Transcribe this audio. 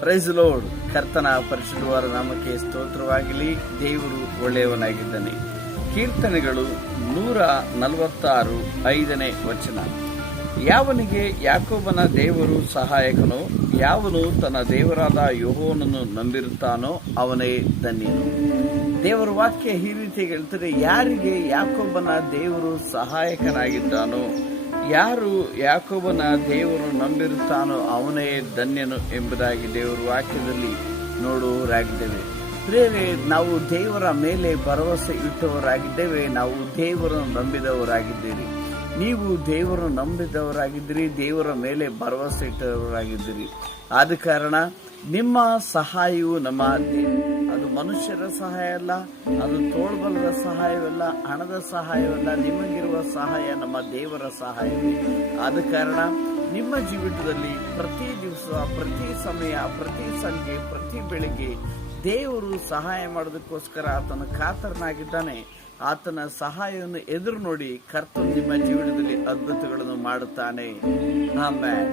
Price lord. ಕರ್ತನ ಪರಿಶುದ್ಧವಾದ ನಾಮಕ್ಕೆ ಸ್ತೋತ್ರವಾಗಲಿ. ದೇವರು ಒಳ್ಳೆಯವನಾಗಿದ್ದಾನೆ. ಕೀರ್ತನೆಗಳು 146:5 ಯಾವನಿಗೆ ಯಾಕೋಬನ ದೇವರು ಸಹಾಯಕನೋ, ಯಾವನು ತನ್ನ ದೇವರಾದ ಯೆಹೋವನನ್ನು ನಂಬಿರುತ್ತಾನೋ ಅವನೇ ಧನ್ಯನು. ದೇವರ ವಾಕ್ಯ ಈ ರೀತಿ ಹೇಳ್ತಾರೆ, ಯಾರಿಗೆ ಯಾಕೋಬನ ದೇವರು ಸಹಾಯಕನಾಗಿದ್ದಾನೋ, ಯಾರು ಯಾಕೋಬನ ದೇವರು ನಂಬಿರುತ್ತಾನೋ ಅವನೇ ಧನ್ಯನು ಎಂಬುದಾಗಿ ದೇವರ ವಾಕ್ಯದಲ್ಲಿ ನೋಡುವವರಾಗಿದ್ದೇವೆ. ಪ್ರಿಯರೇ, ನಾವು ದೇವರ ಮೇಲೆ ಭರವಸೆ ಇಟ್ಟವರಾಗಿದ್ದೇವೆ. ನಾವು ದೇವರನ್ನು ನಂಬಿದವರಾಗಿದ್ದೀರಿ. ನೀವು ದೇವರನ್ನು ನಂಬಿದವರಾಗಿದ್ದೀರಿ, ದೇವರ ಮೇಲೆ ಭರವಸೆ ಇಟ್ಟವರಾಗಿದ್ದೀರಿ. ಆದ ಕಾರಣ ನಿಮ್ಮ ಸಹಾಯವು ನಮ್ಮ ಅದು ಮನುಷ್ಯರ ಸಹಾಯ ಅಲ್ಲ, ಅದು ತೋಳ್ಬಲದ ಸಹಾಯವಲ್ಲ, ಹಣದ ಸಹಾಯವಲ್ಲ. ನಿಮಗಿರುವ ಸಹಾಯ ನಮ್ಮ ದೇವರ ಸಹಾಯ. ಆದ ಕಾರಣ ನಿಮ್ಮ ಜೀವಿತದಲ್ಲಿ ಪ್ರತಿ ದಿವಸ, ಪ್ರತಿ ಸಮಯ, ಪ್ರತಿ ಸಂಜೆ, ಪ್ರತಿ ಬೆಳಿಗ್ಗೆ ದೇವರು ಸಹಾಯ ಮಾಡೋದಕ್ಕೋಸ್ಕರ ಆತನ ಕಾತರನಾಗಿದ್ದಾನೆ. ಆತನ ಸಹಾಯವನ್ನು ಎದುರು ನೋಡಿ ಕರ್ತನು ನಿಮ್ಮ ಜೀವನದಲ್ಲಿ ಅದ್ಭುತಗಳನ್ನು ಮಾಡುತ್ತಾನೆ. ಆಮೆನ್.